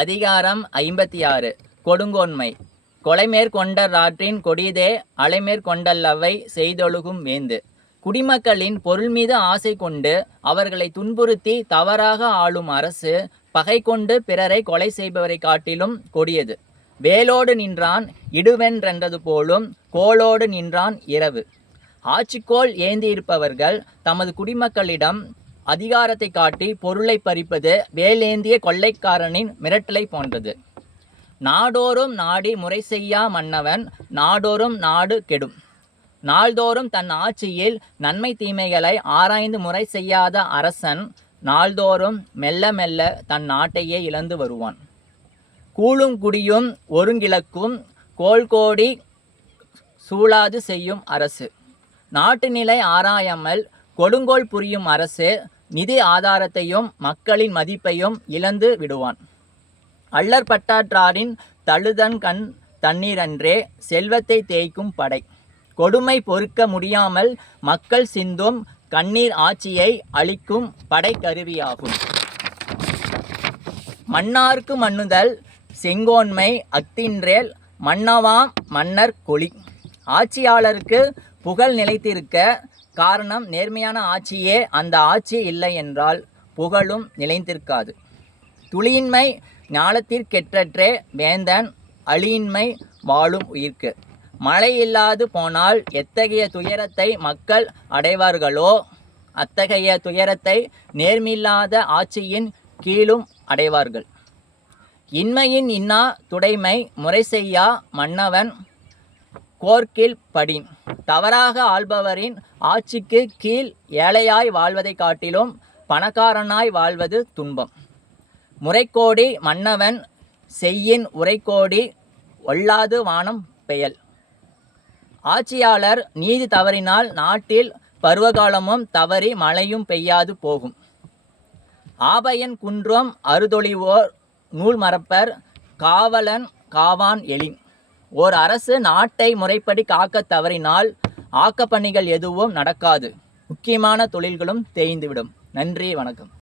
அதிகாரம் 56 கொடுங்கோன்மை. கொலைமேற்கொண்டராற்றின் கொடிதே அலைமேற்கொண்டல்லவை செய்தொழுகும் வேந்து. குடிமக்களின் பொருள் மீது ஆசை கொண்டு அவர்களை துன்புறுத்தி தவறாக ஆளும் அரசு பகை கொண்டு பிறரை கொலை செய்பவரை காட்டிலும் கொடியது. வேலோடு நின்றான் இடுவென்றென்றது போலும் கோலோடு நின்றான் இரவு. ஆட்சிக்கோள் ஏந்தியிருப்பவர்கள் தமது குடிமக்களிடம் அதிகாரத்தை காட்டி பொருளை பறிப்பது வேலேந்திய கொள்ளைக்காரனின் மிரட்டலை போன்றது. நாடோறும் நாடி முறை செய்யா மன்னவன் நாடோறும் நாடு கெடும். நாள்தோறும் தன் ஆட்சியில் நன்மை தீமைகளை ஆராய்ந்து முறை செய்யாத அரசன் நாள்தோறும் மெல்ல மெல்ல தன் நாட்டையே இழந்து வருவான். கூழும் குடியும் ஒருங்கிழக்கும் கோள்கோடி சூழாது செய்யும் அரசு. நாட்டு நிலை ஆராயாமல் கொடுங்கோல் புரியும் அரசு நிதி ஆதாரத்தையும் மக்களின் மதிப்பையும் இழந்து விடுவான். அல்லற்பட்டாற்றாரின் தழுதன் கண் தண்ணீரன்றே செல்வத்தை தேய்க்கும் படை. கொடுமை பொறுக்க முடியாமல் மக்கள் சிந்தும் கண்ணீர் ஆட்சியை அளிக்கும் படை கருவியாகும். மன்னார்க்கு மன்னுதல் செங்கோன்மை அக்தின்றேல் மன்னவாம் மன்னர் கொளி. ஆட்சியாளருக்கு புகழ் நிலைத்திருக்க காரணம் நேர்மையான ஆட்சியே. அந்த ஆட்சி இல்லை என்றால் புகழும் நிலைத்திருக்காது. துளியின்மை ஞாலத்திற்கெற்றற்றே வேந்தன் அழியின்மை வாழும் உயிர்க்கு. மழை இல்லாது போனால் எத்தகைய துயரத்தை மக்கள் அடைவார்களோ அத்தகைய துயரத்தை நேர்மையில்லாத ஆட்சியின் கீழும் அடைவார்கள். இன்மையின் இன்னா துடைமை முறை செய்யா மன்னவன் கோர்க்கில் படின். தவறாக ஆள்பவரின் ஆட்சிக்கு கீழ் ஏழையாய் வாழ்வதை காட்டிலும் பணக்காரனாய் வாழ்வது துன்பம். முறைக்கோடி மன்னவன் செய்யின் உரைக்கோடி ஒல்லாது வானம் பெயல். ஆட்சியாளர் நீதி தவறினால் நாட்டில் பருவகாலமும் தவறி மழையும் பெய்யாது போகும். ஆபயன் குன்றும் அறுதொழிவோர் நூல் மறப்பர் காவலன் காவான் எழின். ஓர் அரசு நாட்டை முறைப்படி காக்க தவறினால் ஆக்கப்பணிகள் எதுவும் நடக்காது. முக்கியமான தொழில்களும் தேய்ந்துவிடும். நன்றி, வணக்கம்.